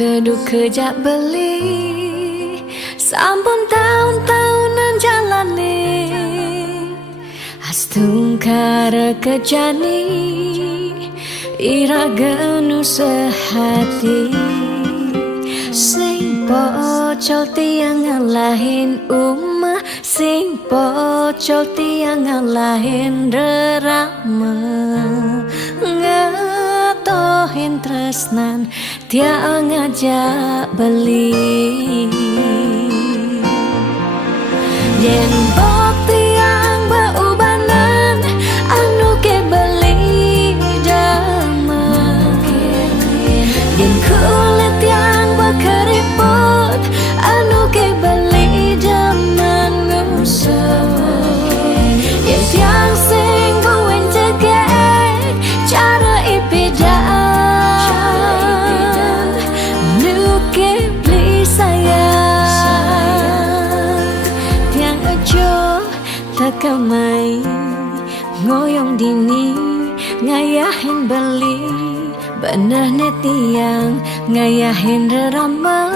keduk kejak beli sampun tahun-tahunan jalani astungkara kejani ira genu sehati sing pocol tiang ngalahin umah sing pocol tiang ngalahin rerama ngatohin tresnan tiang ngajak beli yen bok tiang beubanan anu ke beli damai yen kulit tiang berkeriput anu ke beli zaman ngusah yen tiang sing buin cegek cara ipidan nu ke beli sayang tiang aja takamai ngoyong dini ngayahin beli bener netiang ngayahin rerama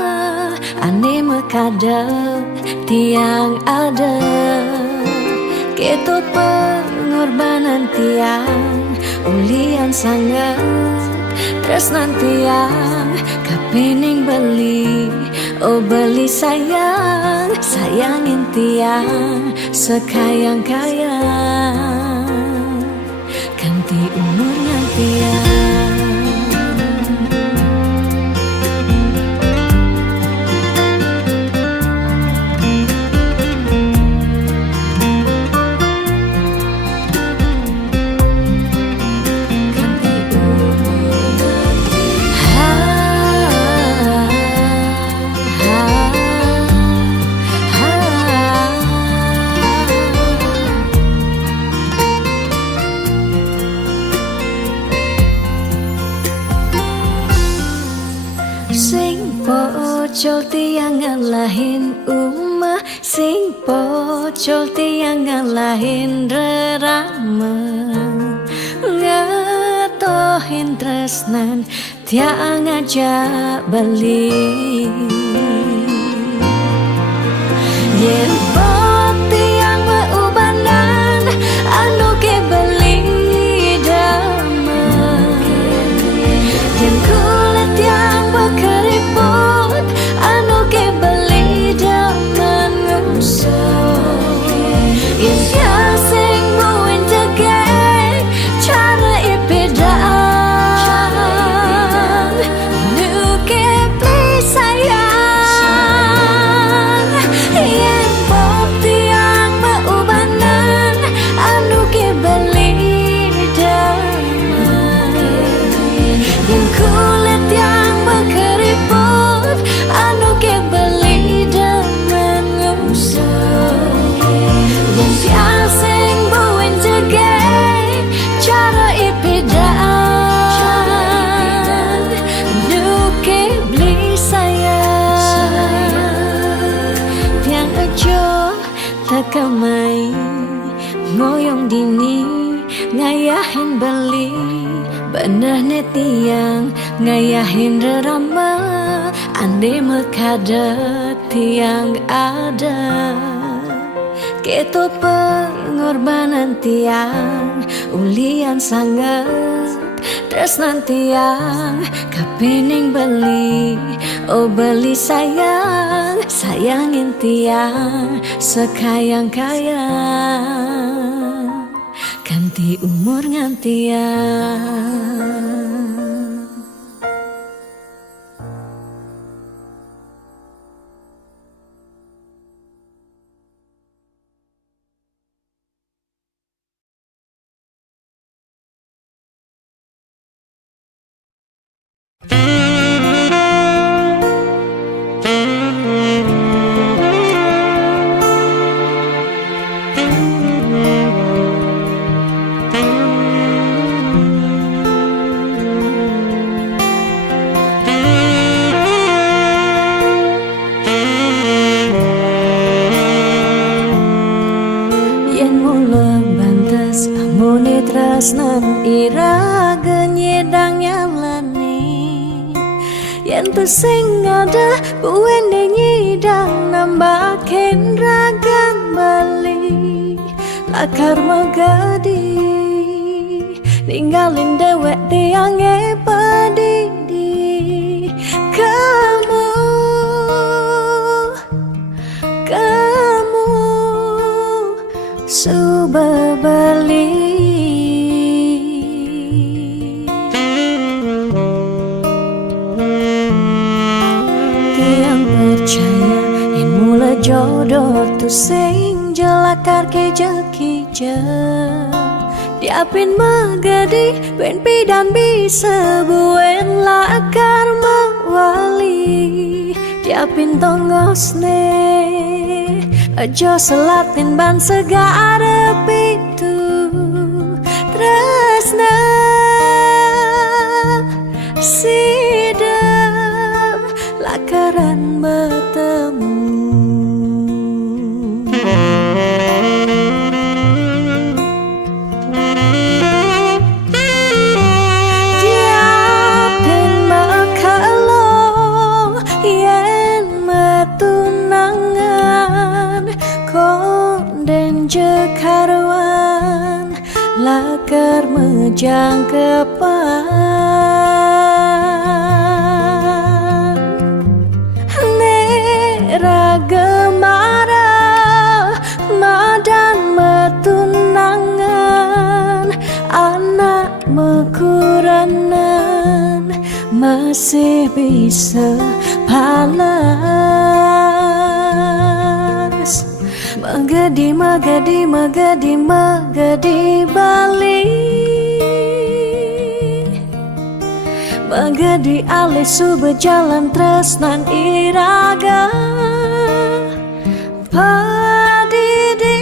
ane mekadep tiang ada ketut pengorbanan tiang ulian sangat tresnan tiang kapening beli oh beli sayang sayangin tiang sekayang-kayang ganti umurnya tiang sing pocol tiang ngalahin umah sing pocol tiang ngalahin rerama ngatohin tresnan tiang ngajak beli yen bok tiang beubanan anu ke beli damai yen kulit tiang berkeriput anu ke beli zaman ngusah yen tiang sing buin cegek cara ipidan nu ke beli sayang yen bok tiang beubanan anu ke beli damai yen kulit tiang berkeriput anu ke beli zaman ngusah yen tiang sing buin cegek cara ipidan nu ke beli sayang tiang aja takamai ngoyong dini ngayahin beli bener netiang ngayahin rerama ande mekadep tiang ada ketut pengorbanan tiang ulian sangat tresnan tiang kapening beli oh beli sayang sayangin tiang sekayang-kayang ganti umur ngantiang tresnan ira genyedang nyalani yen Kentu sing ada buwene nyidang nambahin ragan bali lakar magadi ninggalin dewek tiange padidi kamu suba bali percaya yang mula jodoh tu sing jelakar ke jekija diapin magadi ben pidan bisa buen lakar mawali diapin tongosne aja selatin ban segara pitu tresna sidam lakaran bertemu diapin makalo yen matunangan konden jekarwan lakar mejang kepan ragemara madan metunangan anak mekuranan masih bisa palas magadi balik magadi alih su berjalan tresnan iraga padidi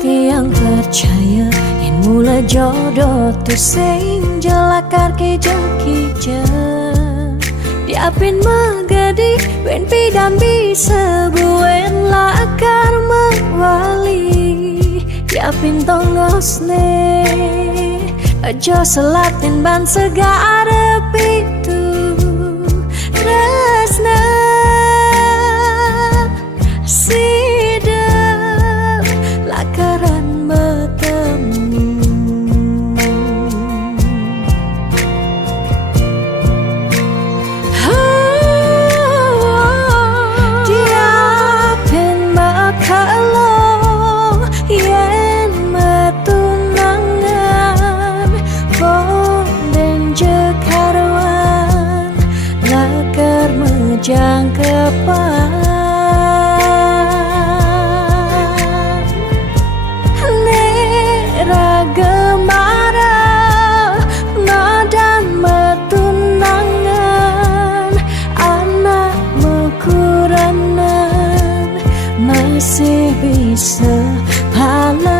tiang percaya yang mula jodoh tu sing jelakar ke jekija diapin magadi ben pidan bisa buen lakar mawali diapin tongosne aja selatin ban segara pitu resna sidam lakaran bertemu diapin makalo yen matunangan konden jekarwan lakar mejang kepan ragemara madan metunangan anak mekuranan masih bisa palas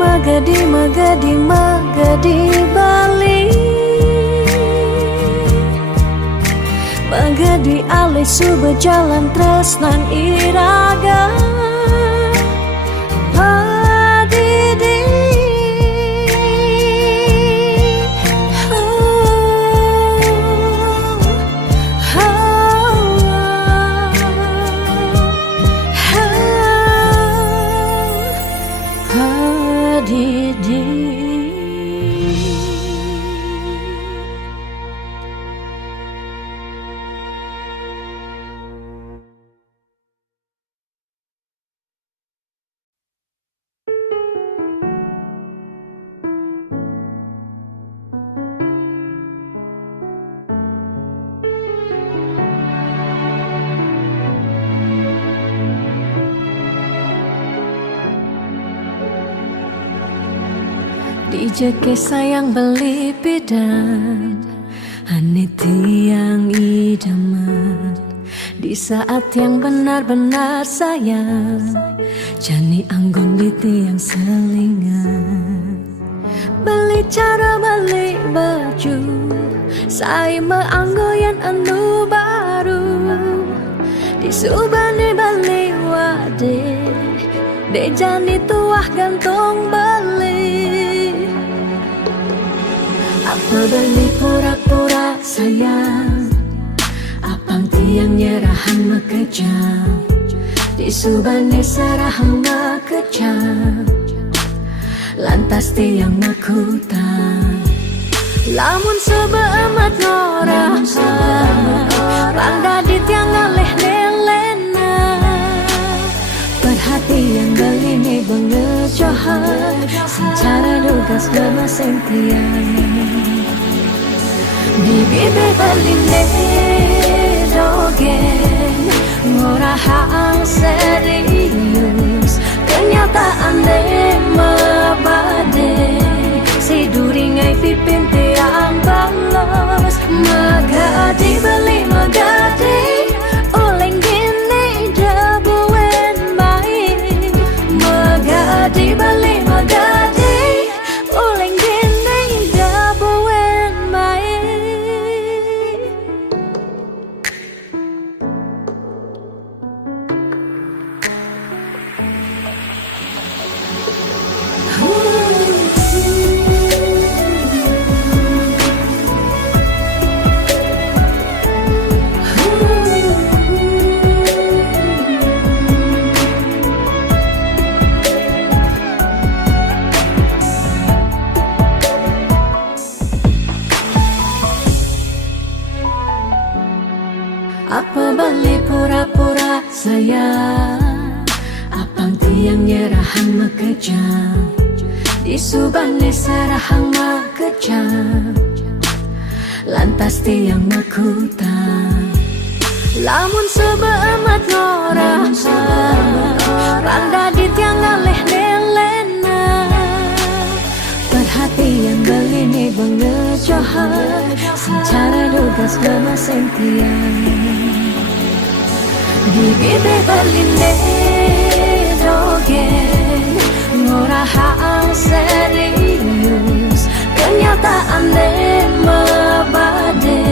magadi balik magadi alih su berjalan tresnan iraga padidi padidi Dijeke sayang beli bidan Ane tiang idaman di saat yang benar-benar sayang Jani anggon di tiang selingan Beli cara beli baju Saya meanggoyan anu baru Disubani beli wade De jani tuah gantung beli Apa beli pura-pura sayang Apang tiang nyerahan makejam Disubani serahan makejam Lantas tiang makutan Lamun sebeemat ngorah Rangda di tiang ngaleh nelena Perhatian beli nih bengejohan Secara dugas gemaseng tiang Di bibir beli dogen Ngorahang serius Kenyataan deh mabade Si duringai pipin tiang balos Magadi beli magadi Oleng gini jabuen baik Magadi beli magadi Oleng gini jabuen baik Apa beli pura-pura sayang Apang tiang nyerahan makejam Disubani serahang makejam Lantas tiang makutan Lamun sebeemat ngorah Rangda di tiang ngaleh nelena Perhatian beli nih bengejohan Secara dugas gemaseng tiang Di bibir beli dogen Ngorahang serius Kenyataan deh mabade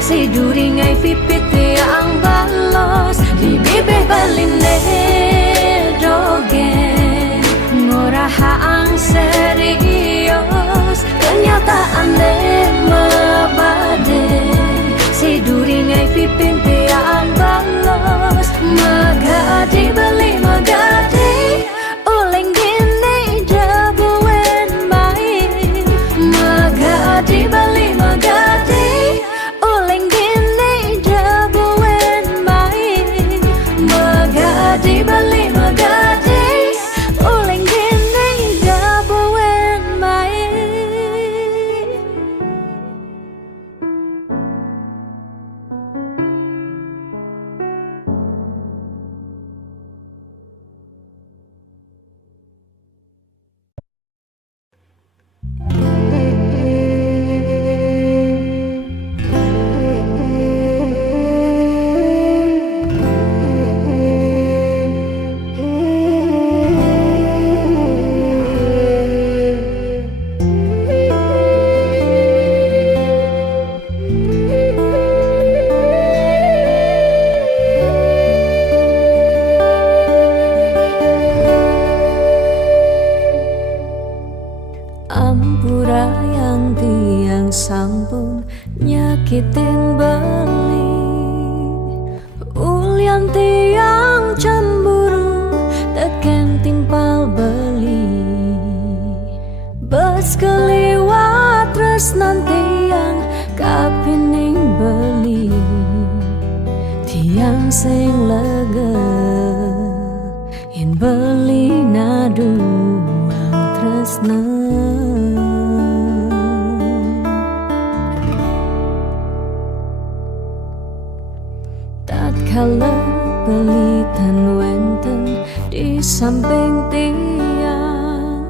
Si duringai pipit tiang balos Di bibir beli dogen Ngorahang serius Kenyataan deh mabade Si duringai pipin tiang balos Magadi beli magadi Oleng gini jabuen baik Magadi beli magadi Oleng gini jabuen baik Magadi beli magadi Oleng gini jabuen baik Ampura yang tiang sampun nyakitin beli Ulian tiang cemburu teken timpal beli Bes keliwat tresnan tiang kapining beli Tiang sing lega yen beli naduang tresna Tatkala pelitan wenten di samping tiang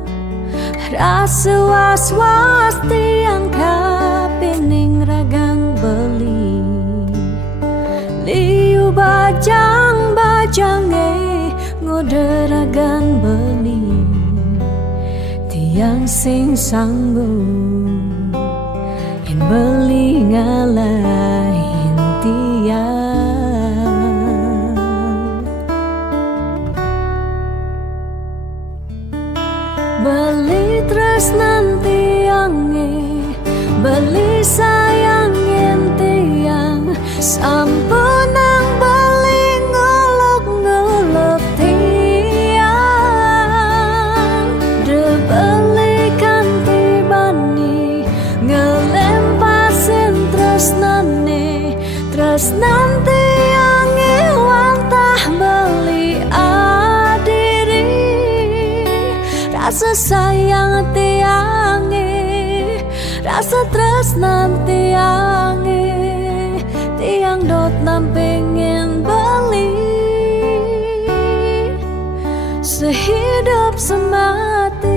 Rasa was-was tiang kapining ragang beli liu bajang-bajange ngode ragan beli tiang sing sanggup yen beli ngalahin tiang beli tresnan tiange beli sayang yen tiang sampunang beli ngolok-ngolok tiang de beli kanti bani ngelempasin tresnan tiange wantah beli adiri rasa sayang tiange rasa tresnan tiange tiang dot nam pengen beli sehidup semati.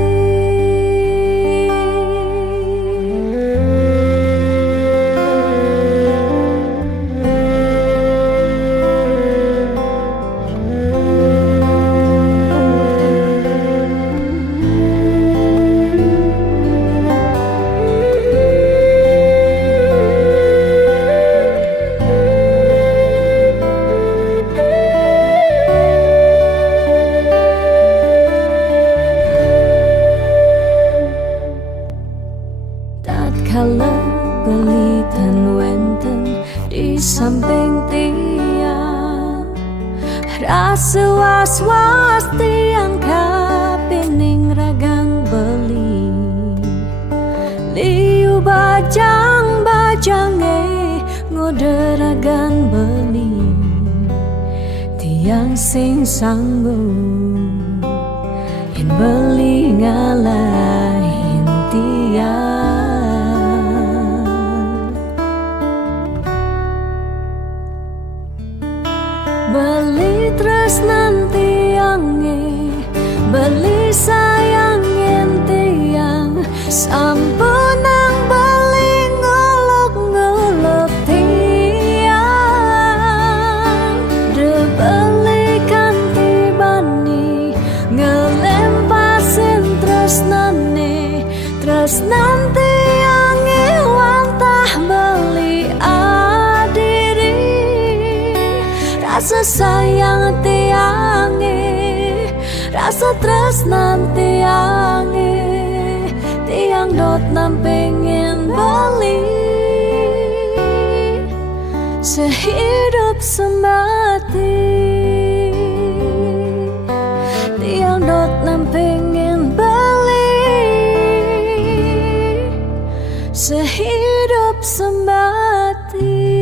Tatkala pelitan wenten di samping tiang rasa was-was tiang kapining ragang beli liu bajang-bajange ngode ragan beli tiang sing sanggup yen beli ngalahin tiang beli tresnan tiange beli sayang yen tiang sampunang beli ngolok-ngolok tiang de beli kanti bani ngelempasin tresnan tiange wantah beli adiri rasa sayang tiange rasa tresnan tiange tiang dot nam pengen beli sehidup semati tiang dot nam pengen beli sehidup semati.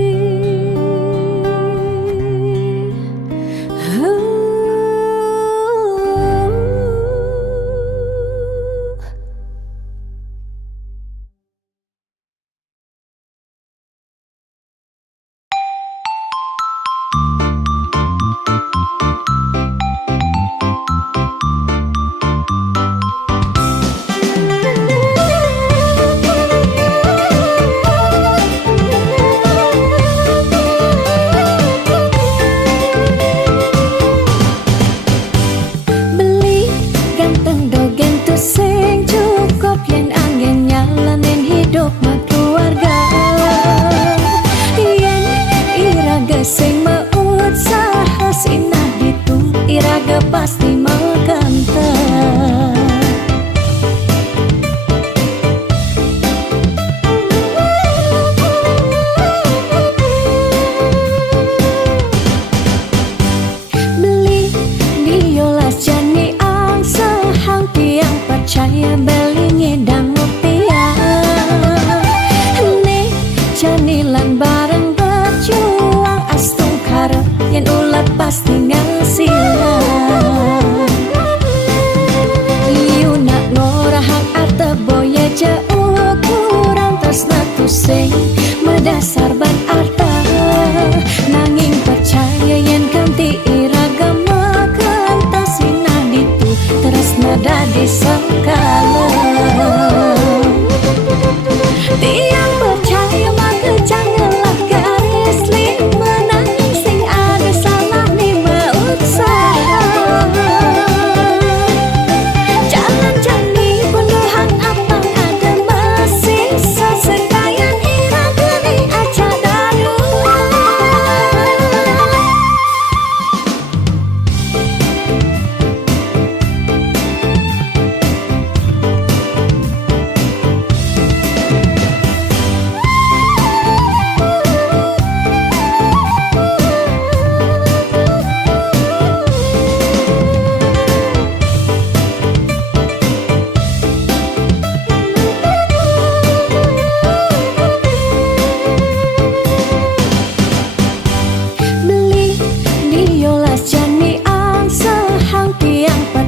Iraga pasti mengkantar beli diolas jani ang sehang tiang percaya beli ngedang rupiah nih janilan bareng berjuang astung karep yang ulat pasti ngasilah liu nak ngorahak ate boya jauh kurang tresna tusing medasar ban arta nanging percaya yen kanti iragama kantasina ditu tresna dadi sengkala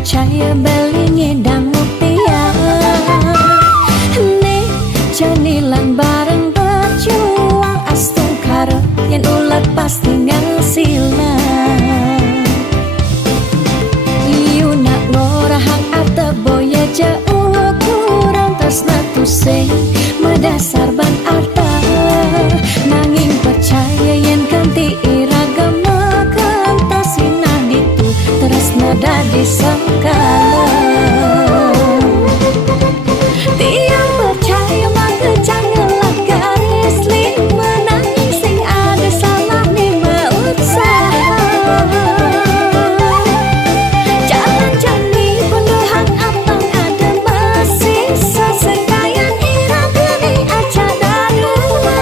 percaya belingi dan mutiara. Nih janilan bareng berjuang astung karo yen ulat pasti ngasilan. Iyu nak ngorahang ate boya jauh kurang tresna tu sing medasar ban arta. Nanging percaya yen ganti iragama kantasina ditu tresna dadi sekala. Tiang percaya maka janganlah garis lima. Nanging sing ada salah ni usaha. Jalan jani penuhan abang ada masih sesekayan irama ni aja darua.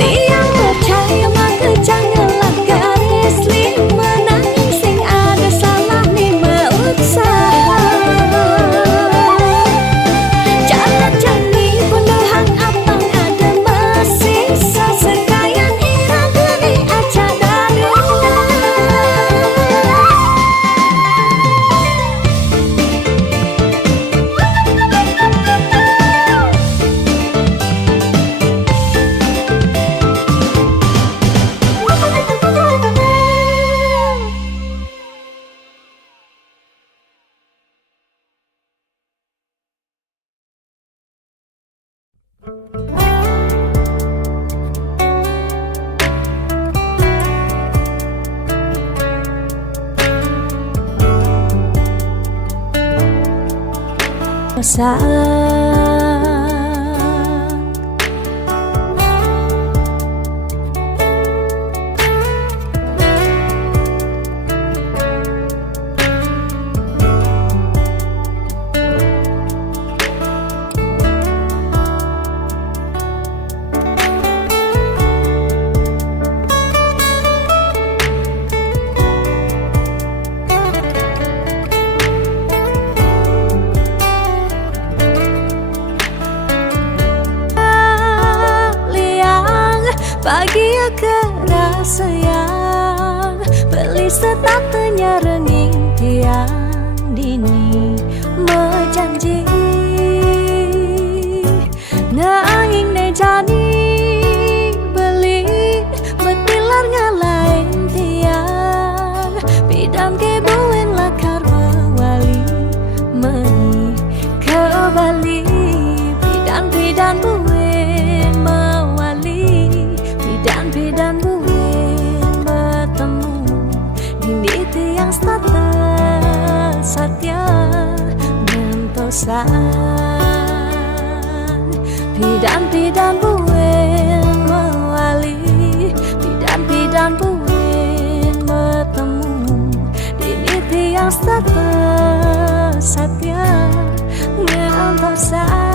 Tiang percaya maka janganlah garis lima. Nanging sing ada salah ni usaha. Jalan jani penuhan abang ada masih sesekayan irama ni aja darua. Pagi keras sayang beli setatenya renging tiang dini menjanji nanging ne jani beli betilar ngalain tiang bidam ke buen lakar mewali meni ke Bali bidan buen mewali bidan buen bertemu di tiang status satya ngentosan bidan buen mewali bidan buen bertemu di tiang status satya ngentosan.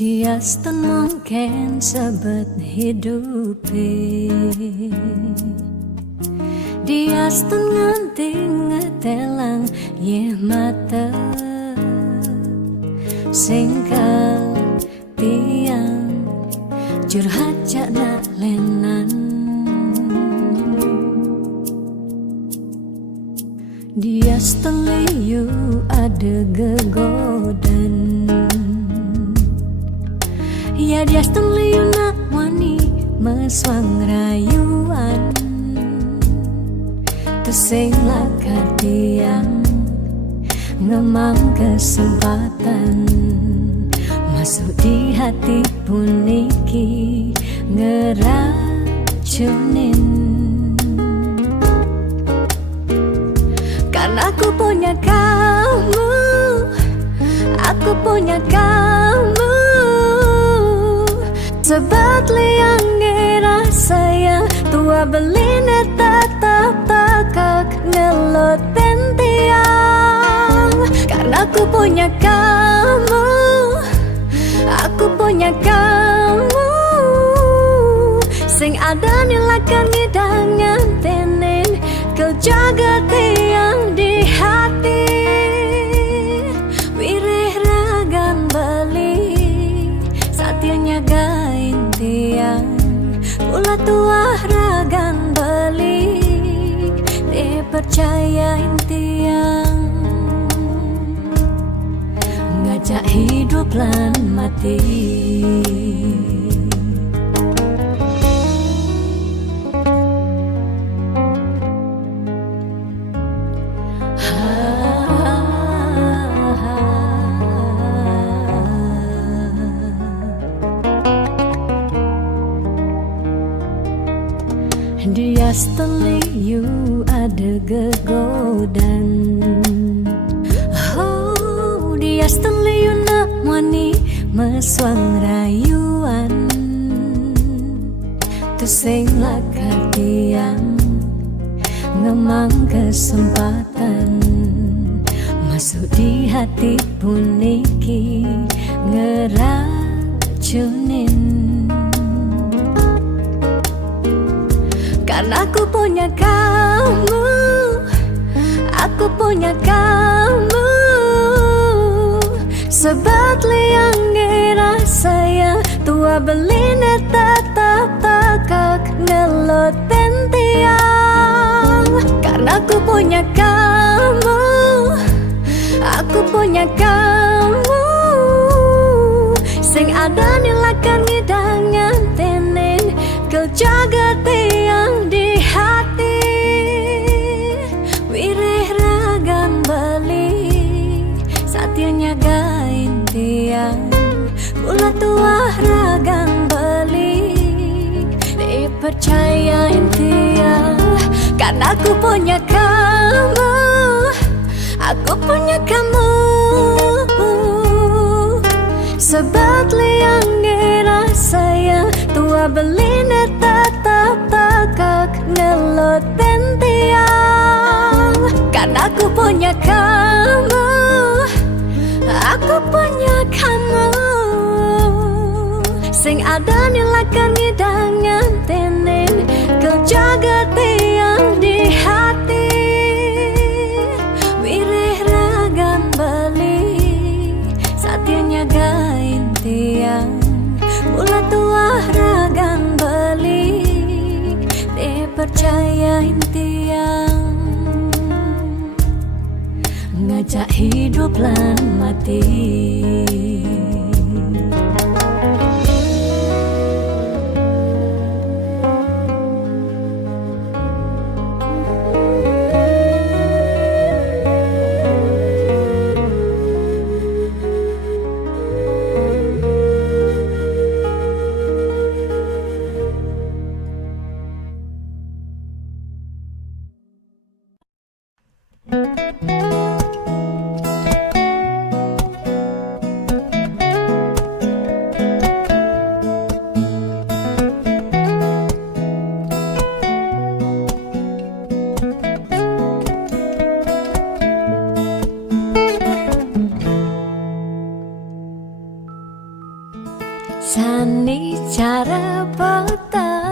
Dia stun mungkin sebet hidupi, dia stun nganti ngetelang ye mata singkal tiang curhat jana lenan. Dia stun liu ada gegodan. Ya dia liu nak wani meswang rayuan Tesing lakar tiang ngemang kesempatan racunin. Karena aku punya kamu, aku punya kamu. Sebab liang ngerasa yang tua beline tetap takak ngelot pentiang. Karena aku punya kamu, aku punya kamu. Sing ada nilakan ngidangan tenin, kau jaga tiang di hati. Wirih ragan bali, saatnya gain tiang. Pula tua ragan bali, dipercayain tiang. Ngajak hidup lan mati. Dia you ada gegodan. Oh, dia you nak wani meswang rayuan. Tu sing lakar tiang ngemang kesempatan masuk di hati puniki ngeracunin. Karena aku punya kamu, aku punya kamu. Sebab liang ngerasa yang tua beline tetap takak ngelot pentiang. Karena aku punya kamu, aku punya kamu. Sing ada nilakan ngidangan tenin, kau jaga tiang di hati. Wirih ragan bali, saatnya gain tiang. Pula tua ragan bali, dipercayain tiang. Karena aku punya kamu, aku punya kamu. Sebab liang ngerasa yang tua beline tetap takak ngelot pentiang. Karena aku punya kamu, aku punya kamu. Sing ada nilakan ngidangan tenin, kau jaga tiang di hati. Wirih ragan bali, saatnya gain tiang. Pula tua ragan bali, dipercayain tiang. Ngajak hidup lan mati. Sani cara pota,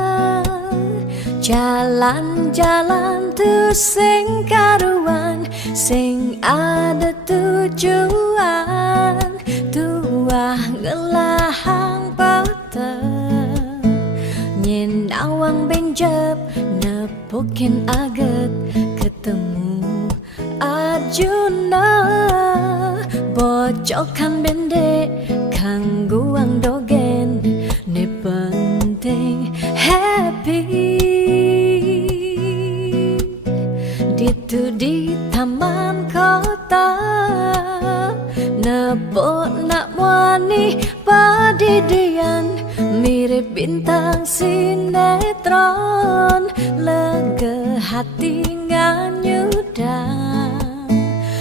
jalan-jalan tu sing karuan, sing ada tujuan. Tuah ngelahang pota, nyen awang benjep nepukin aget ketemu Arjuna. Bocokan bendek kangguang dogen, ne penting happy. Ditu di taman kota, nepok nak wani pada Padidian mirip bintang sinetron, lega hati nganyudang,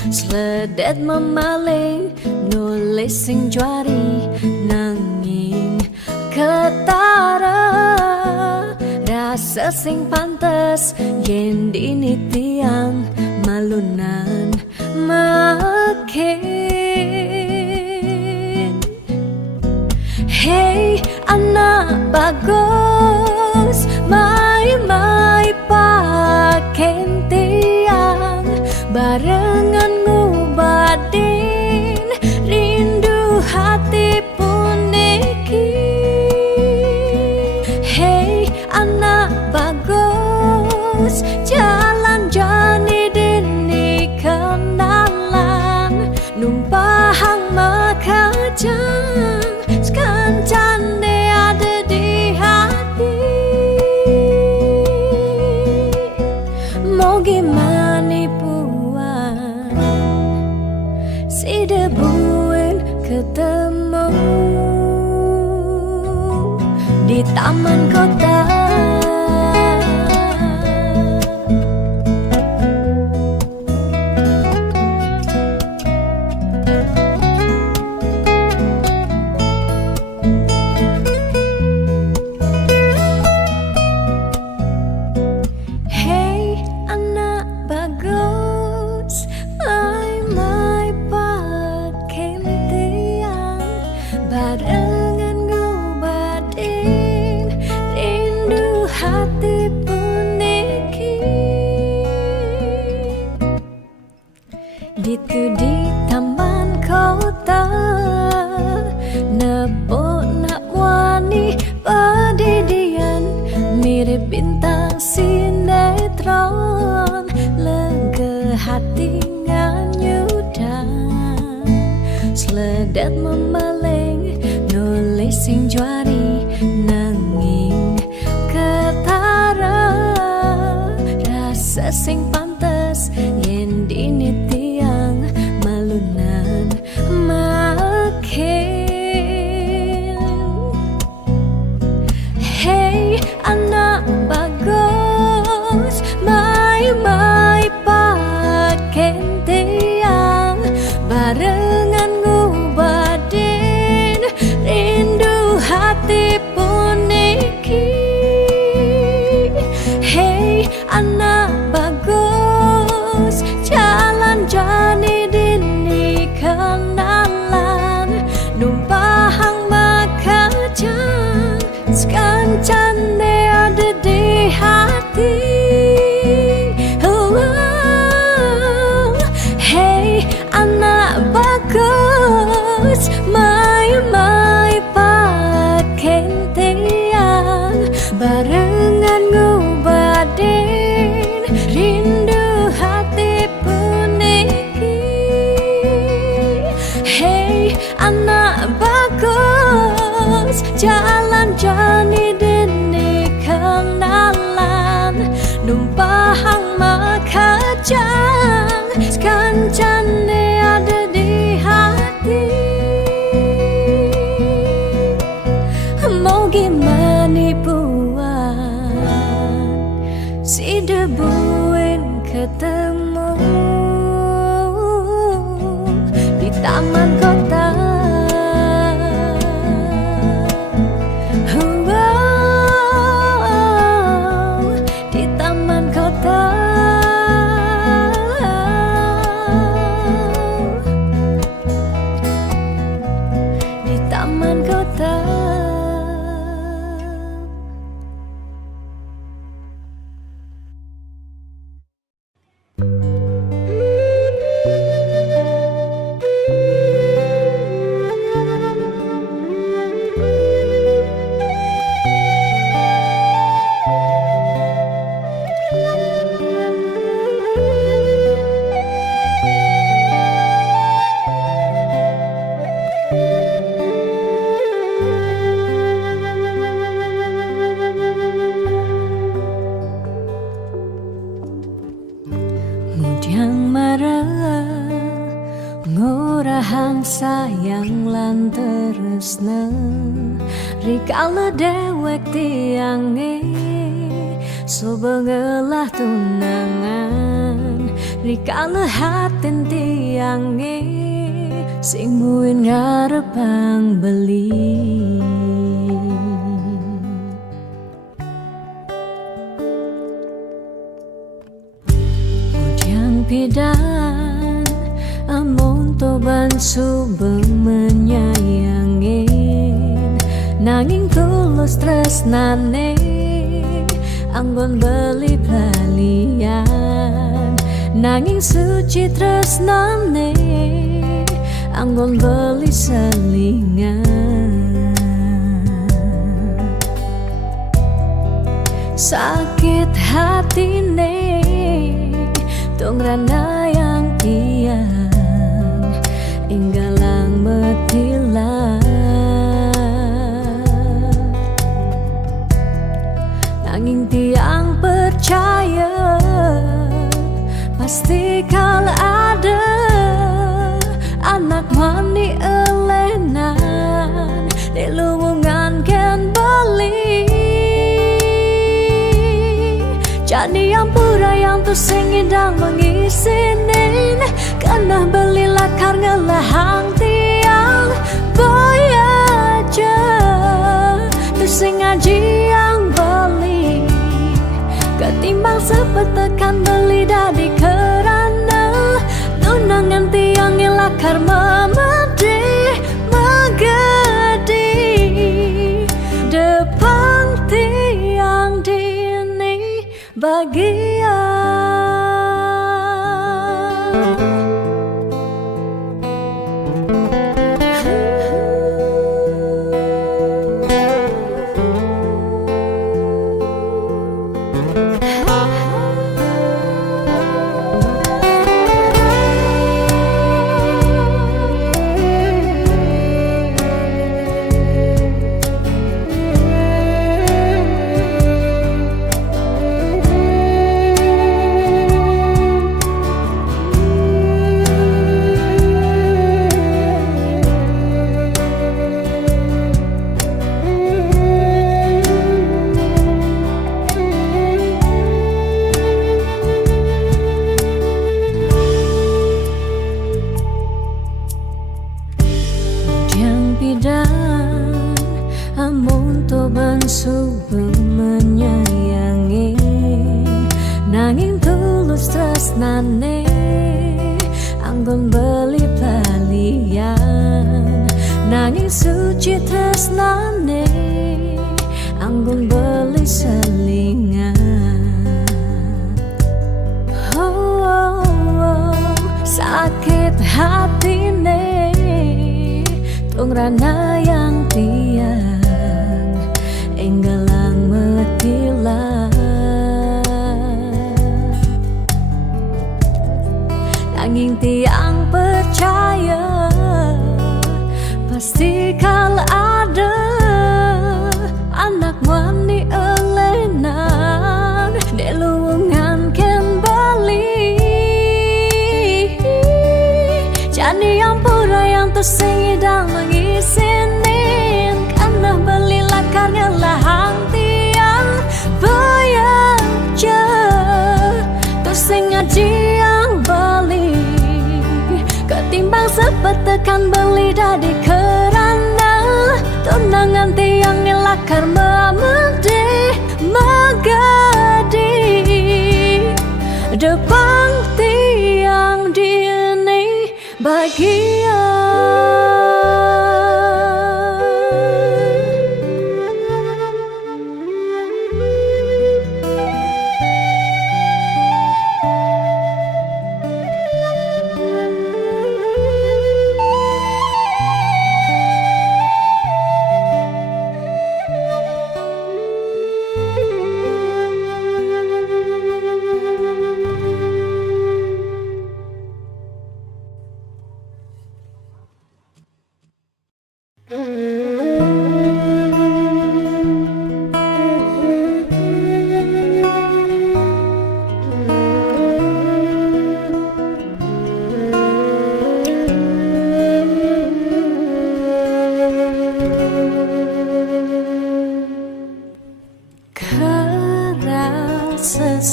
sledet memaling nulis sing juari nanging ketara, rasa sing pantes yen dini tiang malunan makin. Hey anak bagus, mai paken tiang, barengan ngubadin rindu hati puniki. Hey anak bagus, jalan jani dini kenalan, numpahang makajang kancane ada di hati. Mau gimana puan si debuin ketemu di taman kota. Barengan ngobadin rindu hati puniki. Ditu di taman kota, nepok nak wani padidian, mirip bintang sinetron, lega hati nganyudang, sledet memaling nulis sing juari nanging ketara, rasa sing pantes yen dini tiang malunan makin. Hey anak bagus, mai paken tiang, barengan ngubadin rindu hati puniki. Hey anak bagus, jalan jani dini kenalan, numpahang makajang sekancane ada di hati. Hey anak bagus, mai paken tiang, barengan ngobadin rindu hati puniki. Hey anak bagus, jalan jani dini kenalan, numpahang makajang sekancane ada di hati. Mau gimana puan si debuin ketemu di taman kota. Di taman kota. Di taman kota. sayang lan tresna rikala dewek tiange sobengelah tunangan rikala hatin tiange sing muin ngarepang beli. Udiang pidan amon toban subeng menyayangin nanging tulus tresnane anggon beli pelalian nanging suci tresnane anggon beli selingan. Sakit hatine tong rana yang tiang inggalang metilah nanging tiang percaya pasti kalau ada anak mani elenan di luwungan ken beli jadi yang pura yang tuh sing indang mengisinin karena belilah karena lahang tiang boy aja tuh sing ngaji yang beli ketimbang sepetekan beli dari kerana tunangan tiang ilakar memedi megedi depan tiang dini bahagia. Amun toban subeng menyayangi nanging tulus tresnane anggon beli palian nanging suci tresnane anggon beli selingan. Sakit hatine tong rana yang tiang enggalang metilah nanging tiang percaya pasti kalau ada anak wani elenan di luwungan ken bali jadi yang pura yang tersing idang mengisinin karena belilah karena lahang tiang bayaja tersing ngaji yang beli ketimbang sepetekan beli dari kerana tunangan tiang nilakar memedi megadi depan tiang dini bahagia.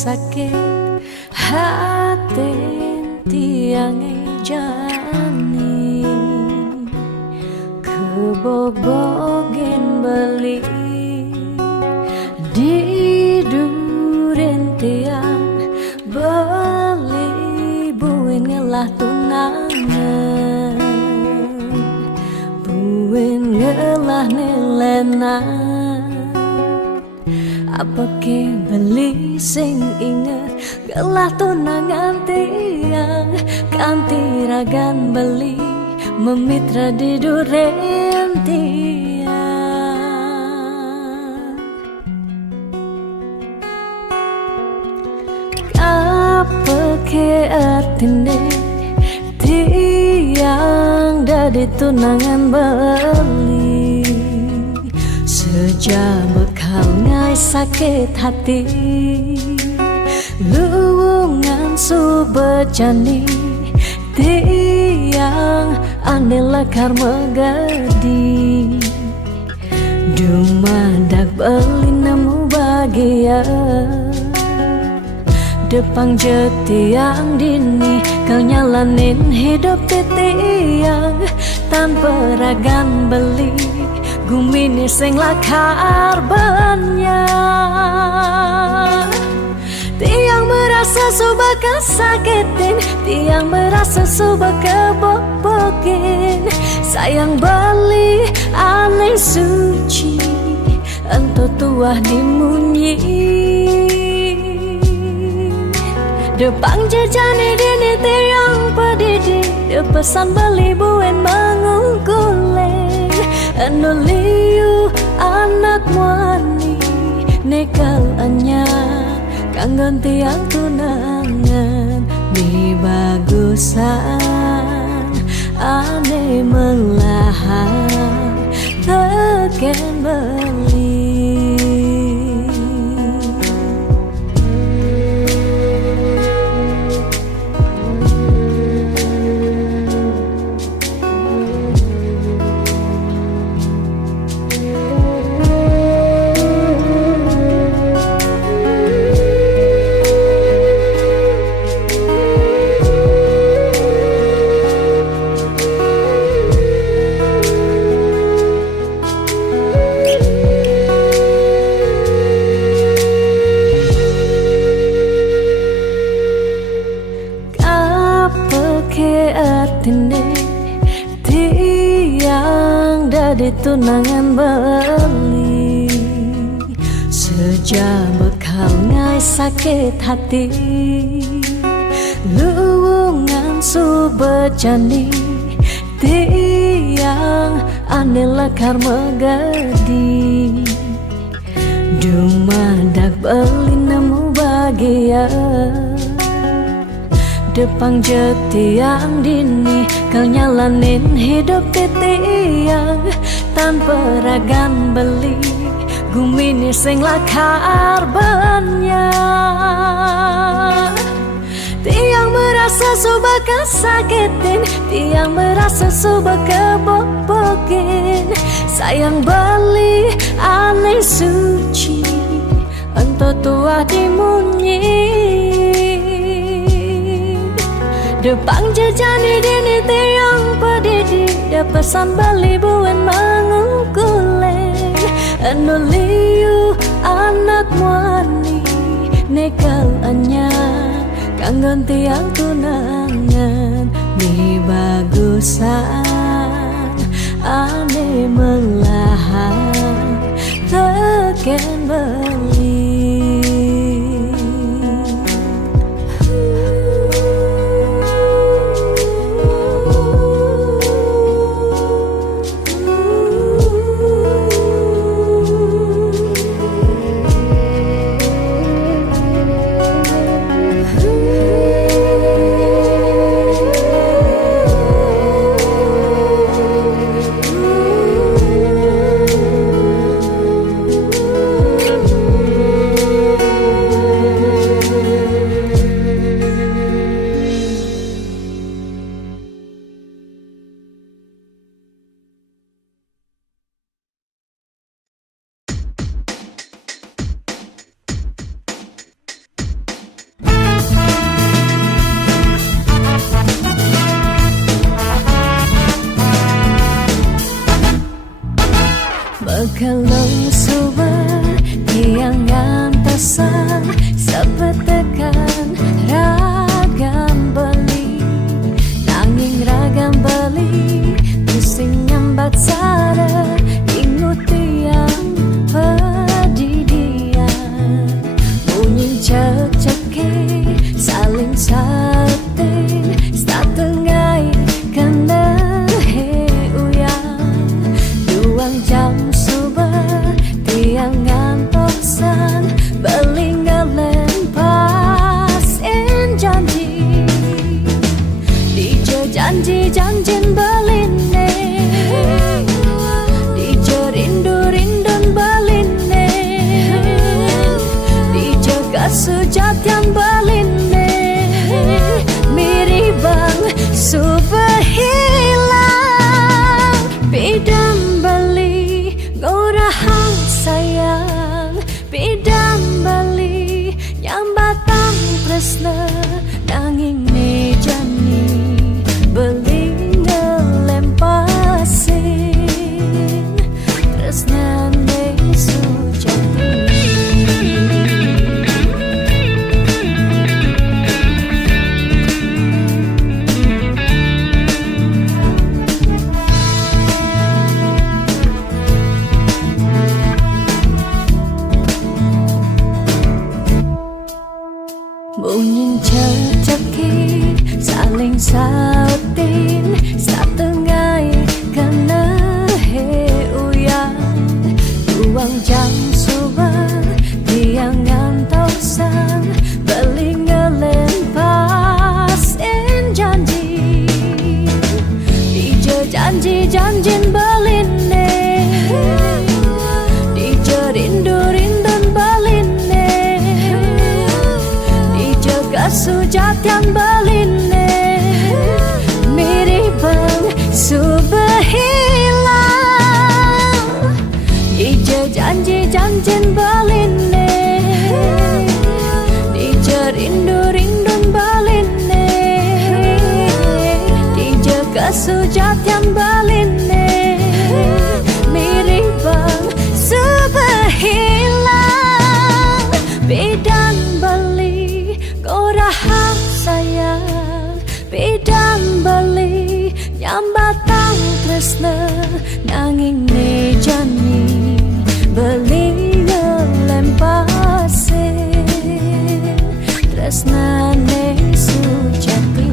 sakit hati tiang jani kebobogen beli di duren tiang beli buin ngelah tunangan buin ngelah nilenan apa ke beli sing inget gelah tunangan tiang kanti ragan beli memitra di duren tiang apa ke atine tiang dari tunangan beli sejak bekal ngai sakit hati luwungan subejani tiang ane lekar megadi dumadak beli nemu bahagia depang jetiang dini kau nyalanin hidup tiang tanpa ragan beli gumini sing lakar banyak tiang merasa suba kesakitin tiang merasa suba kebobokin sayang beli aneh suci ento tuah dimunyi depang jejani dini tiang pedidi depesan beli buen mengungkuleng anu liu anak wani nekal anya kanggon tiang tunangan di bagusan ane melahan teken beli tiang dari tunangan beli sejak bekal ngai sakit hati luwungan subejani tiang ane lekar megadi dumadak beli nemu bahagia depang jetiang dini kau nyalanin hidup tiang tanpa ragan beli gumini sing lakar banyak tiang merasa suba kesakitin tiang merasa suba kebobokin sayang beli aneh suci ento tua dimunyi depang jejani dini tiang pedidi depesan beli buen mengungkuleng anu liu anak wani nekal anya kanggon tiang tunangan di bagusan ane melahan teken beli Mekelong suba tiang antasan sepetekan ragam beli nanging ragam beli pusing nyambat sara ingut tiang pedidian bunyi cek-ceke saling sating setengai kena he uyang duang jam tiang ngantoksan belingalen pas en janji janjin beline dijo rindu-rindun beline dijo kasujat yang beline miribang subhilang bidam beli gorahang sayang bidam beli nyambatang tresna nanging nejani beli ngelempasin tresna ne sujati bunyin cek-ceki saling sautin satengai kena he uyang duang jam subah tiang ngantoksan belingelen pas en janji dijo janjin beline dijo rindu-rindun beline dijo kasujat yang beline miribang subhilang dijo janjin beline dijo rindu-rindun beline dijo kasujat yang beline miribang subhilang bidan beli gorahang sayang bidam beli nyambatang tresna nanging nejani beli ngelempasin tresna ne sujati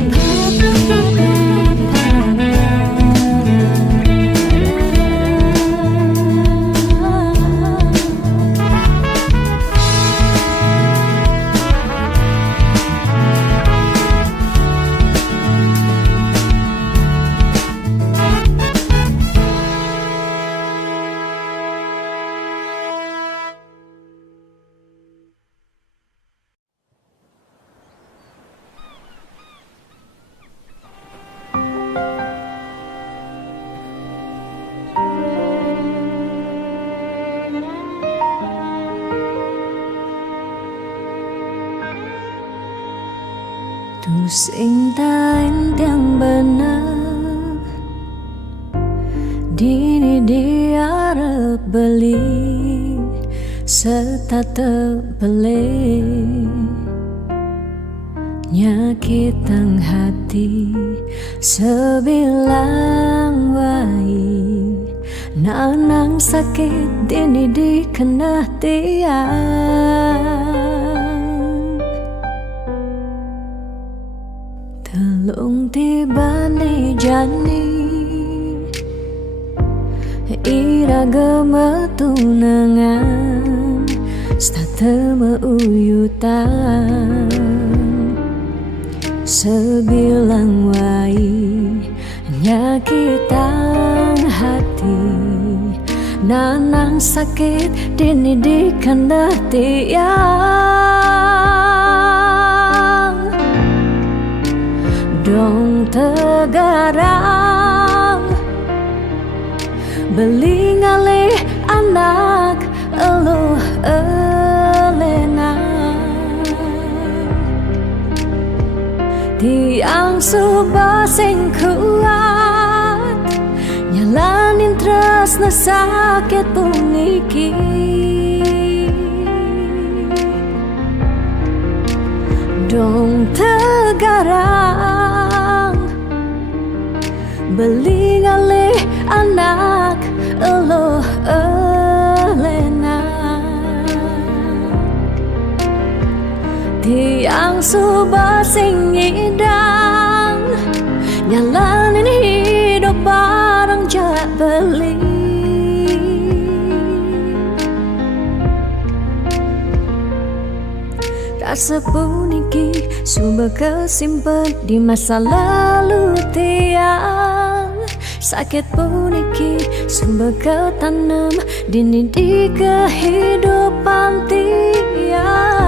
tu sing tain yang benar dini diarep beli serta terbeli nyakitang hati sebilang wai nanang sakit dini dikena tiang telung tibane jani iraga metunangan stata meuyutan sebilang wai nyakitang hati nanang sakit dini dikena tiang dong tegarang beli ngalih anak eluh elena tiang subah sing kuat nyalanin terus tresno sakit puniki. Dong tegarang beli ngalih anak eloh elena. Tiang subah sing ngidang nyalanin hidup bareng jak beli. Rasa puniki sumber kesimpan di masa lalu tiang. Sakit puniki sumber ketanam dini di kehidupan tiang.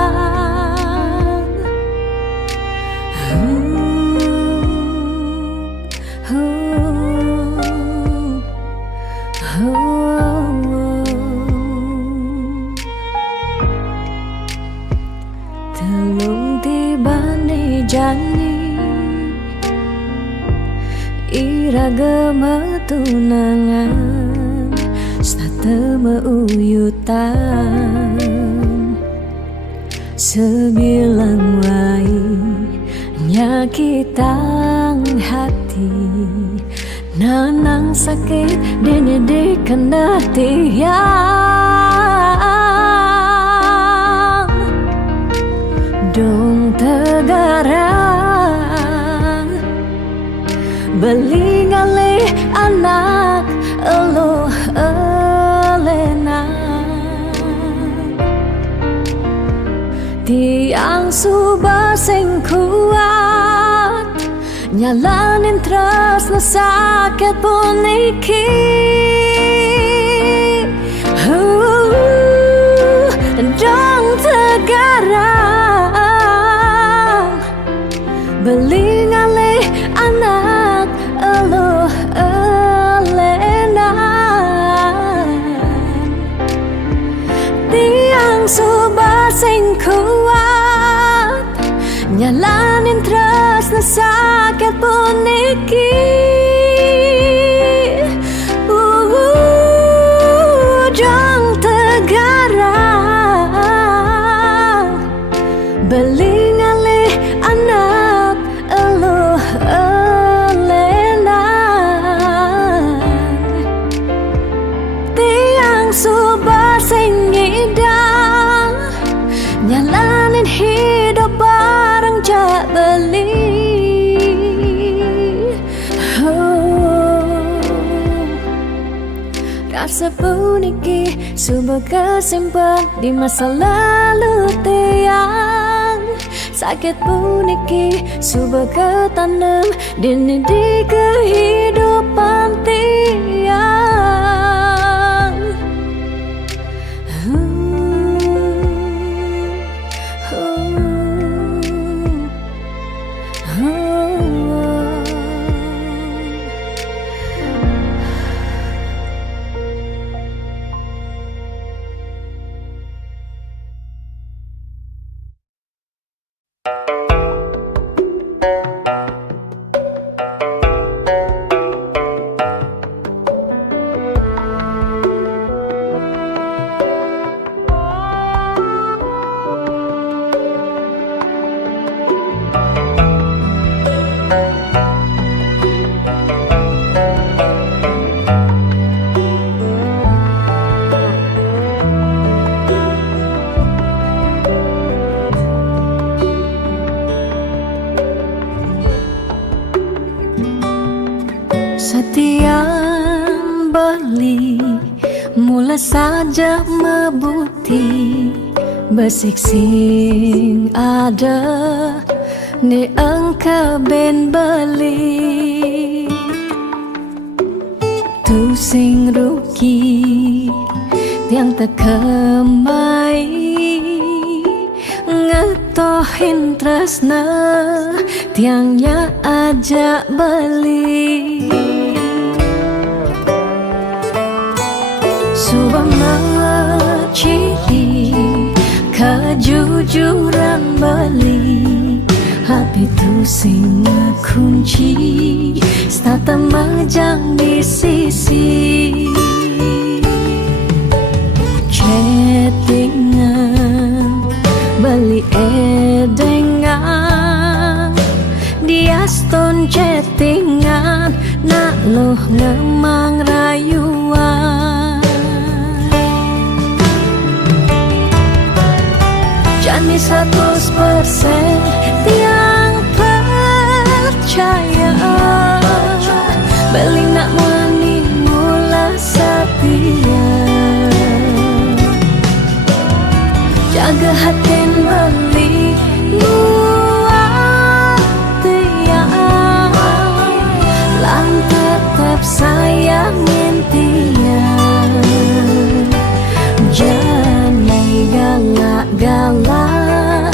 Telung tibane jani iragama tunangan satema uyutan sebilang wai nyakitang hati nanang sakit dene de kena tiang. Dong tegarang beli ngalih anak eloh elena. Tiang subah sing kuat nyalanin tresno sakit puniki. Dong tegarang beli ngalih anak eloh elena. Tiang subah sing kuat nyalanin tresno sakit puniki. Dong tegarang beli ngalih anak eloh elena. Tiang subah sing ngidang nyalanin hidup bareng jak beli. Rasa puniki sumber kesimpan di masa lalu tiang. Sakit puniki sumber ketanam dini di kehidupan tiang. Setiap beli mula saja mebuti besik sing ada ni engkau ben beli tu sing rugi tiang tak kemai ngetohin tresna tiangnya ajak beli. Subah menciri kejujuran beli hati tu sing kunci stata majang di sisi. chattingan nak loh ngemang rayuan. Jani 100% tiang percaya beling nak mani mula setia. Jaga hati beli muat tiang lan tetap sayangin tiang. Jangan galak-galak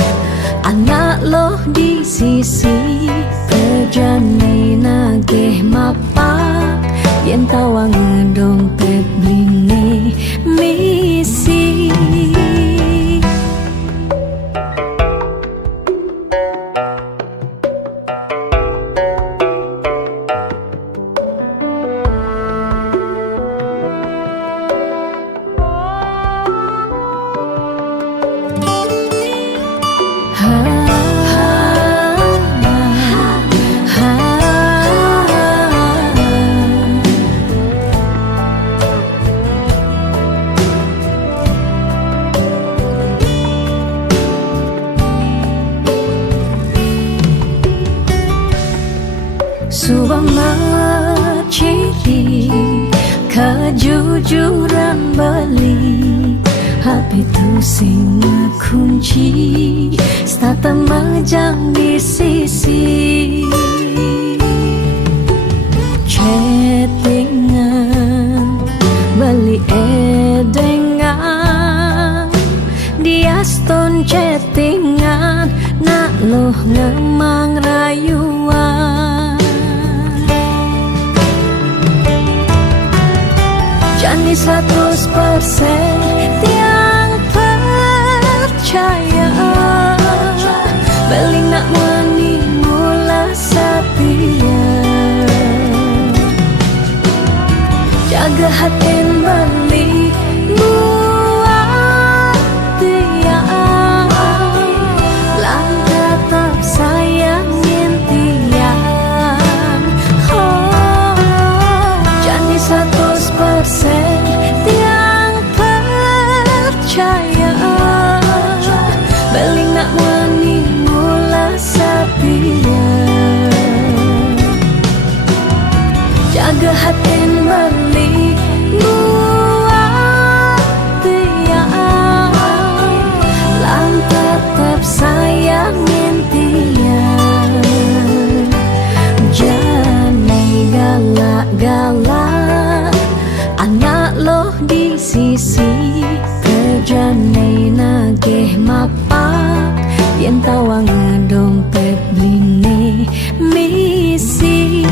anak loh di sisi terjani nageh mapak yen tawang dompet bline misi. Subama ciri kejujuran beli HP tu sing kunci stata majang di sisi. Chattingan beli edengan dia stone chattingan nak loh ngemang rayuan. Jani 100% tiang percaya beling nak mani mula setia. Jaga hati beli muat tiang lan tetap sayangin tiang. Jani 100% tiang percaya beling nak mani mula setia. Jaga hati beli muat tiang lan tetap sayangin tiang. Jangan galak-galak anak loh di sisi kerjane nageh mapak yen tawang dompet bline misi.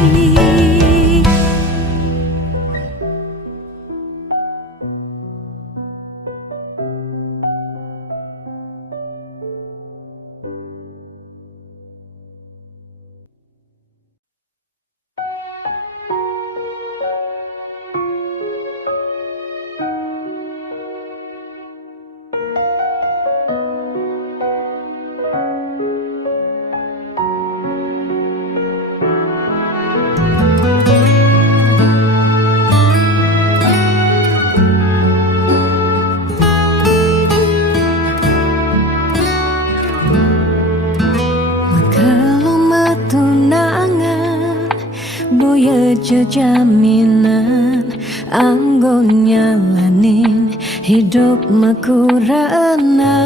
Jaminan anggon nyalanin hidup makurana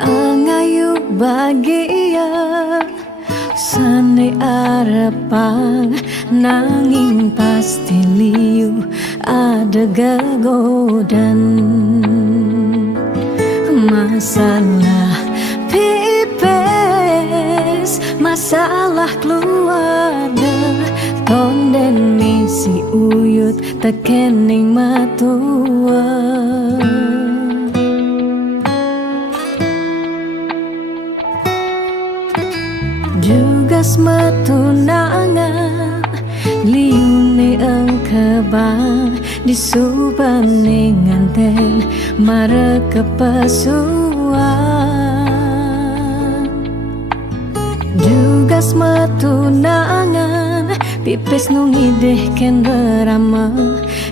angayu bahagia sane arepang nanging pasti liu ada gegodan masalah masalah keluarga tonden misi uyut tekening matua. Jugas metunangan liune engkebang disubane nganten mare kepasuan. tugas metunangan pipis nungideh ken berama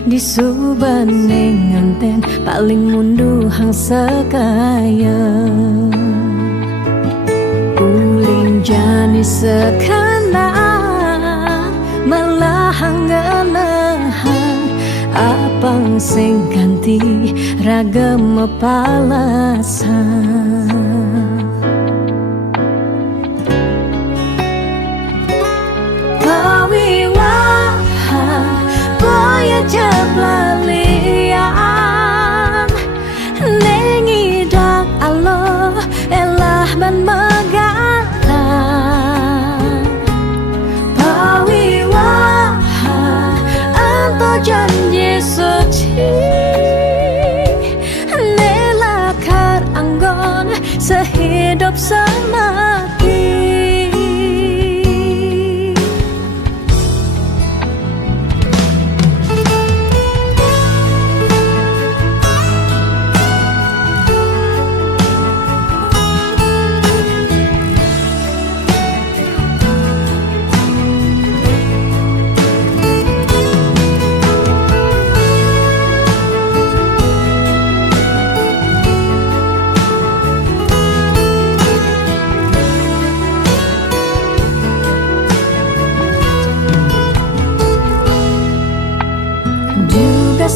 disubane nganten paling munduhang sekaya uling jani sekanan melahang ngelehan apang sing ganti ragam palasan jablalian nengidak Allah elah ban megatan pawiwahan anto janji suci nelakar anggon sehidup semati.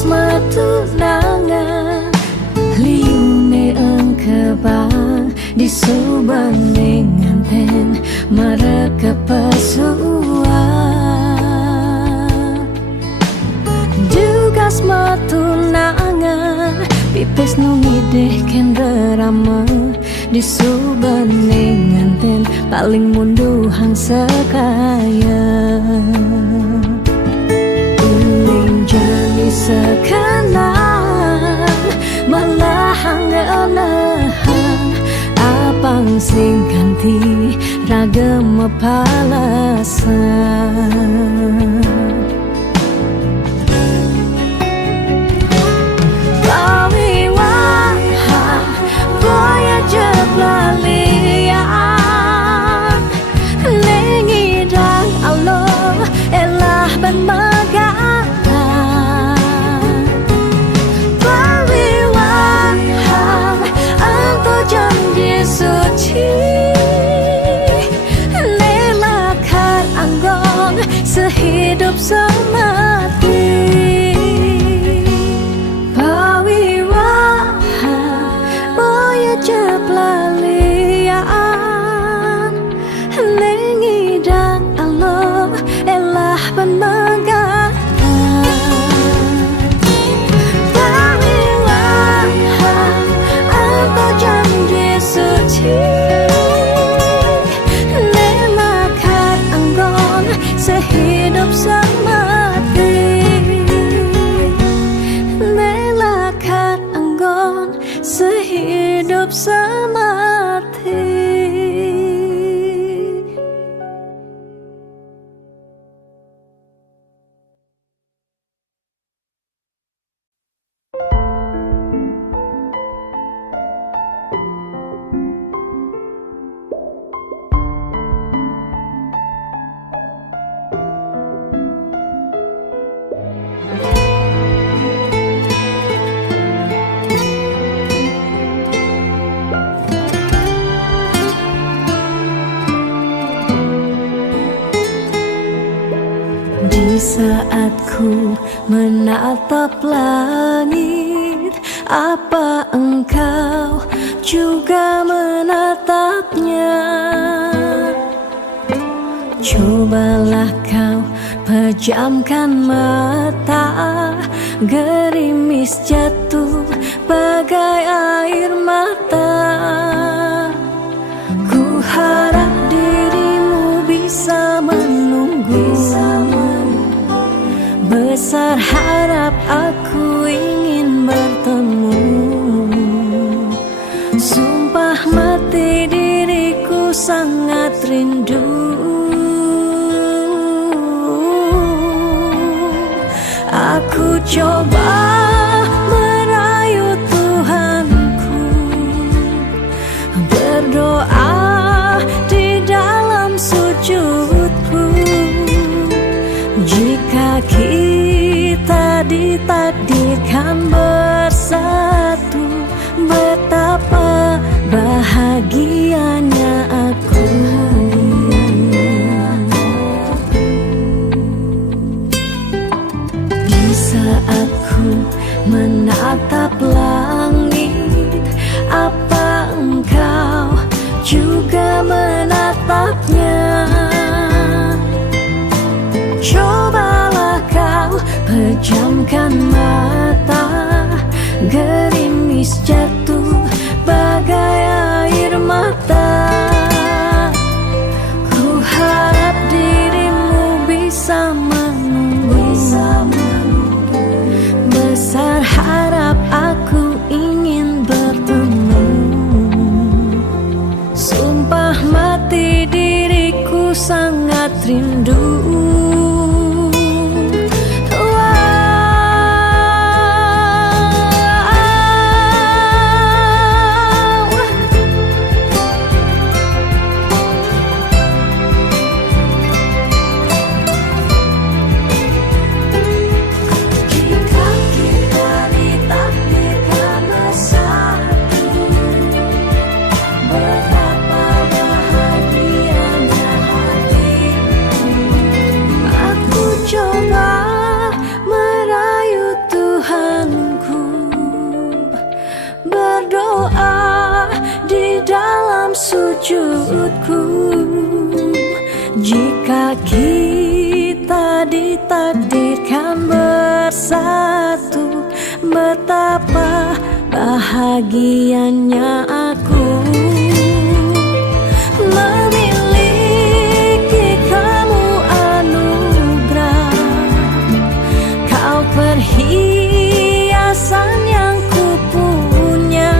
Matunangan liune engkebang disubane nganten mereka pesuan tugas matunangan pipis nungideh ken rerama disubane nganten paling munduhang sekaya jani sekanan melahang ngelehan apang sing ganti ragam palasan pawiwahan boya jeblalian nengidang Allah elah ban suci nelakar anggon sehidup semati pawiwahan boya jeblalian nengidang Allah elah ban megatan pawiwahan apa janji suci nelakar anggon sehidup semati nelakar anggon sehidup semati. Di saat ku menatap langit, apa engkau juga menatapnya? Cobalah kau pejamkan mata, gerimis jatuh bagai air mata. Ku harap dirimu bisa menunggu. Besar harap aku ingin bertemu. Sumpah mati diriku sangat rindu. Aku coba merayu Tuhanku, berdoa di dalam sujud. bahagianya aku. Di saat ku menatap langit, apa engkau juga menatapnya? Cobalah kau pejamkan mata, gerimis jatuh bagai air mata. Ku harap dirimu bisa menunggu. Besar harap aku ingin bertemu. Sumpah mati diriku sangat rindu. Sujudku, jika kita ditakdirkan bersatu, betapa bahagianya aku memiliki kamu anugerah. Kau perhiasan yang ku punya,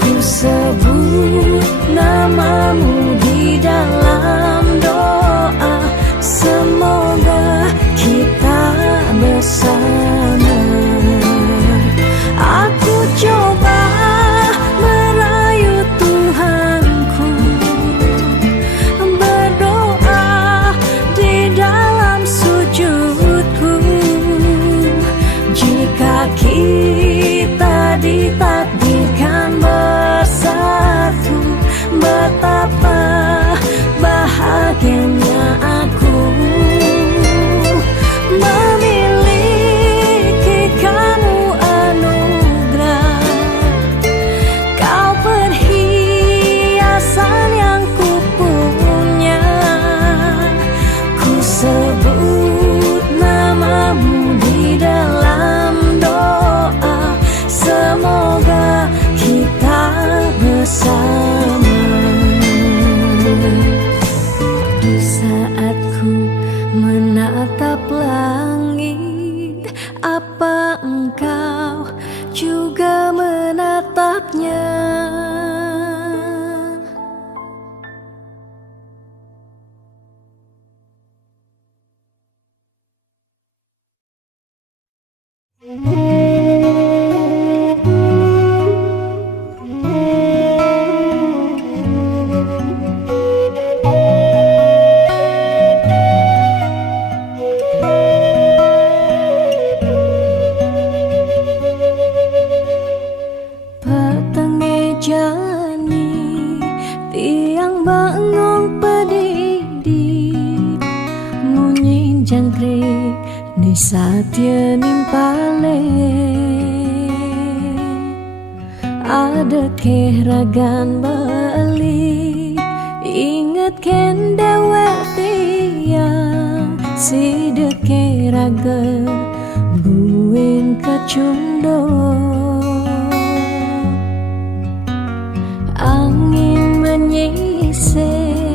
ku sebut namamu di dalam doa. Semoga kita bersama. Aku coba merayu Tuhanku, berdoa di dalam sujudku. Jika kita ditakdirkan bersatu, betapa bahagianya aku memiliki kamu anugerah. Kau perhiasan yang ku punya, ku sebut namamu di dalam doa. Semoga kita bersama. Di saat ku menatap langit, apa engkau juga menatapnya? Satya nimpale ada kehragan bali, inget ken dewek tiang si deke raga buin kecundo. Angin menyisir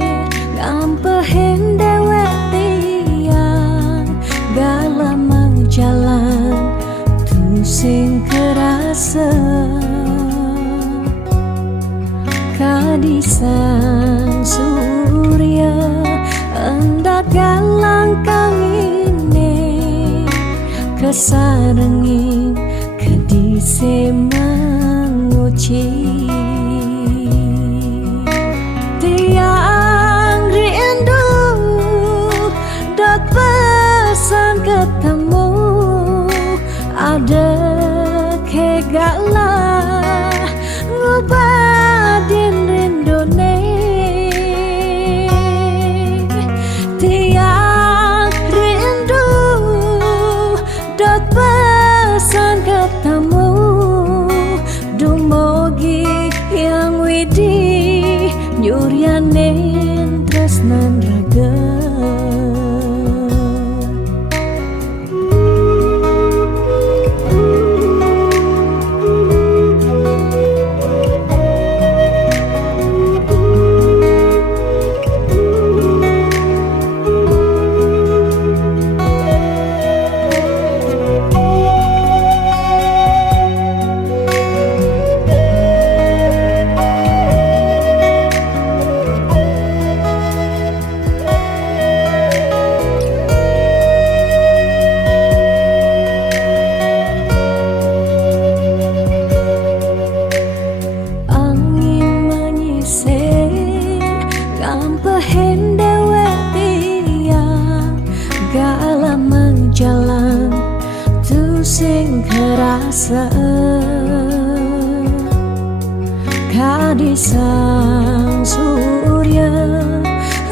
ngampehen dewek tiang galamang jalan tu sing kerasa. Kadisan surya endak galang kang ini kesarengin kedise manguci. Tiang rindu dot pesan ketemu, ada kegala ngubah kerasa kadi sang surya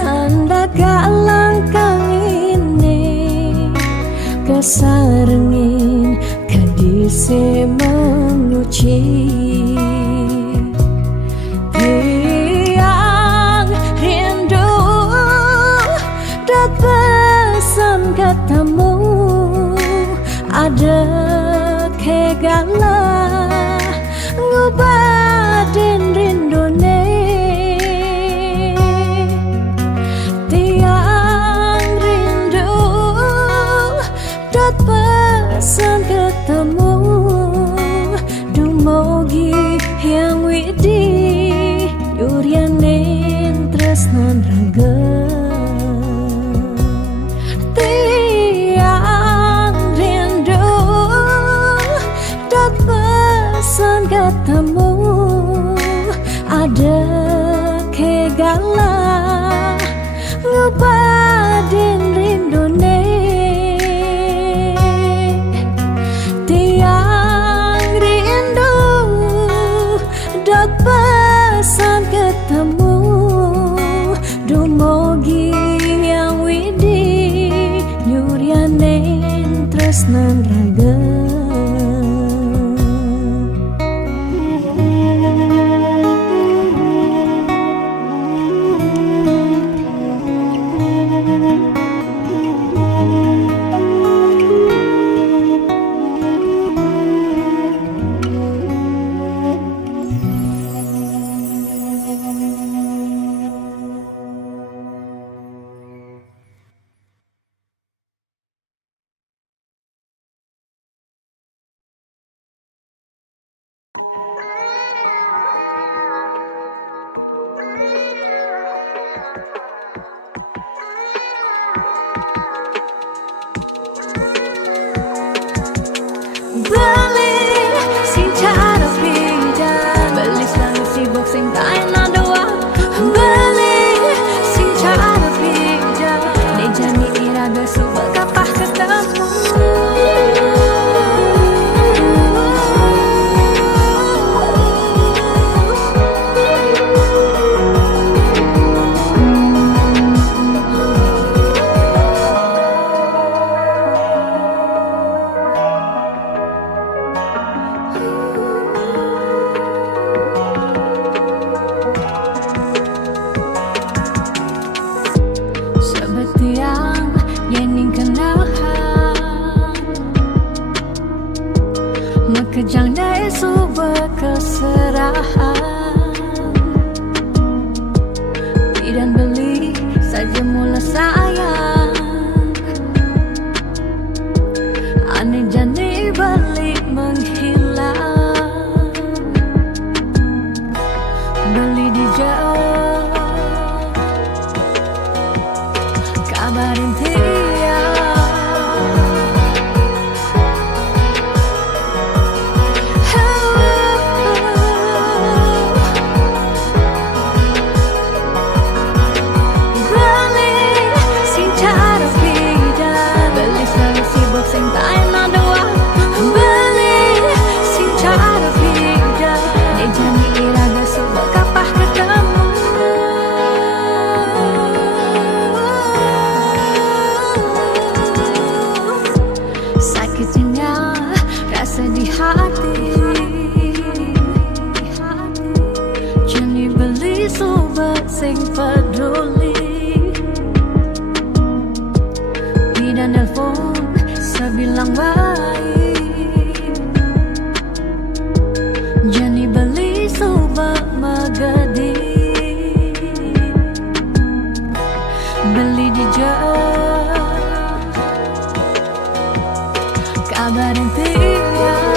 hendak langkang ini kesarengin kadise menguci tiang rindu dat pesan katamu ada kegala ngubatin rindone tiang rindu dat pesan ketemu dumogi yang widi yuryanin tresnan raga ketemu ada kegala ngebadin rindone tiang rindu dot pesan ketemu dumogi yang widi nyuryanin tresnan raga Kejang dari subuh keserahan tidak beli saja mula sayang aneh jani balik menghilang beli di jauh kabarin sing peduli tidak nelfon sebilang baik jani beli soba magadi beli di jauh kabarin tiap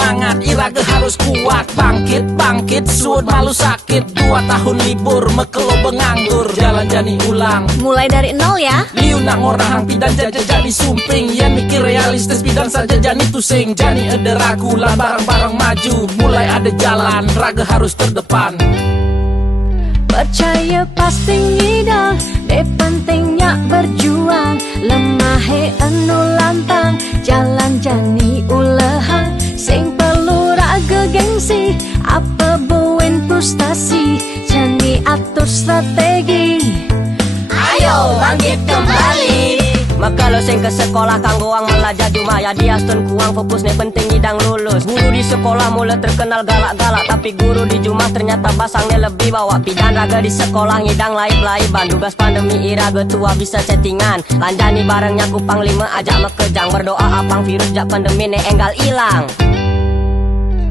semangat, iraga harus kuat. Bangkit, bangkit, suut malu sakit. 2 tahun libur, mekelo benganggur. Jalan jani ulang, Mulai dari nol ya. liu nak ngorang pidan jaja jadi sumping. Yang mikir realistis pidan saja jani tusing. Jani ada ragu lah bareng-bareng maju. Mulai ada jalan, raga harus terdepan. Percaya pasti ngidang, pentingnya berjuang. Lemah anu lantang, jalan jani ulehang. Sing perlu raga gengsi, apa buin frustasi. Jani atur strategi, Ayo bangkit kembali. Maka lo sing ke sekolah kanggo ang melajah jumaya dia stun kuang fokus nih penting idang lulus. Guru di sekolah mulai terkenal galak-galak, tapi guru di Jumah ternyata basangnya lebih bawa. Pidan raga di sekolah ngidang laib-laiban. Tugas pandemi iraga tua bisa chattingan. Lanjani barengnya ku panglima ajak mekejang. Berdoa apang virus jak pandemi ne enggal ilang.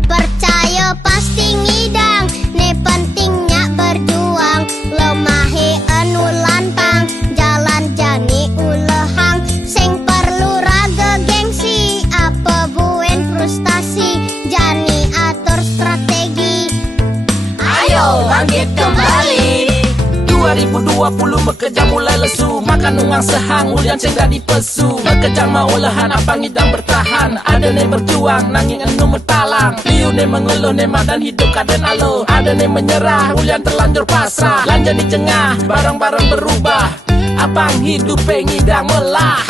Percaya pasti ngidang, ne pentingnya berjuang. Lemahe anu lantang, jalan jani ulehang. Sing perlu raga gengsi, apa buen frustasi. Jani atur strategi. Ayo bangkit kembali. 2020 bekerja mulai lesu. Makan uang sehang ulian ceng di pesu. Bekerja mau lehan apa ngidang bertahan. Ada ne berjuang nanging enu metalang. Liu ne mengeluh ne madan hidup kaden alo. Ada ne menyerah ulian terlanjur pasrah. Lanjut di cengah barang-barang berubah. Abang hidup ngidang melah.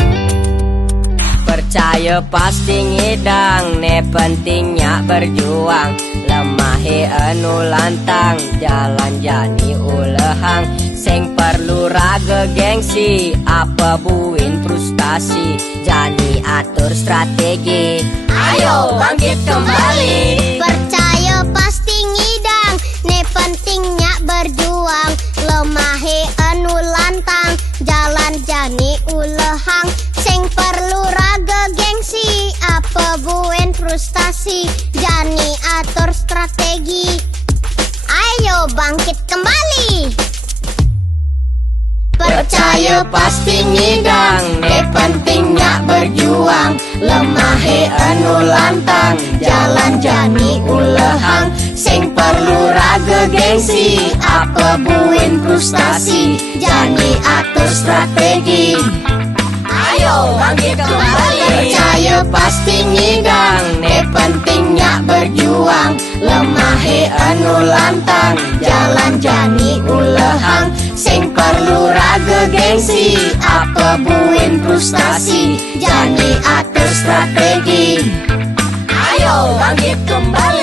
Percaya pasti ngidang, ne pentingnya berjuang. Lemahe anu lantang, jalan jani ulehang. Sing perlu raga gengsi, apa buin frustasi. Jani atur strategi. Ayo bangkit kembali. Percaya pasti ngidang, ne pentingnya berjuang. Lemahe anu lantang, jalan jani ulehang. Sing perlu raga gengsi, apa buen frustasi. Jani atur strategi. Ayo bangkit kembali. Percaya pasti ngidang, ne pentingnya berjuang. Lemahe anu lantang, jalan jani ulehang. Sing perlu raga gengsi, apa buin frustasi. Jani atur strategi. Ayo bangkit kembali. Percaya pasti ngidang, ne pentingnya berjuang. Lemahe anu lantang, jalan jani ulehang. Sing perlu raga gengsi, apa buin frustasi. Jani atur strategi. Ayo bangkit kembali.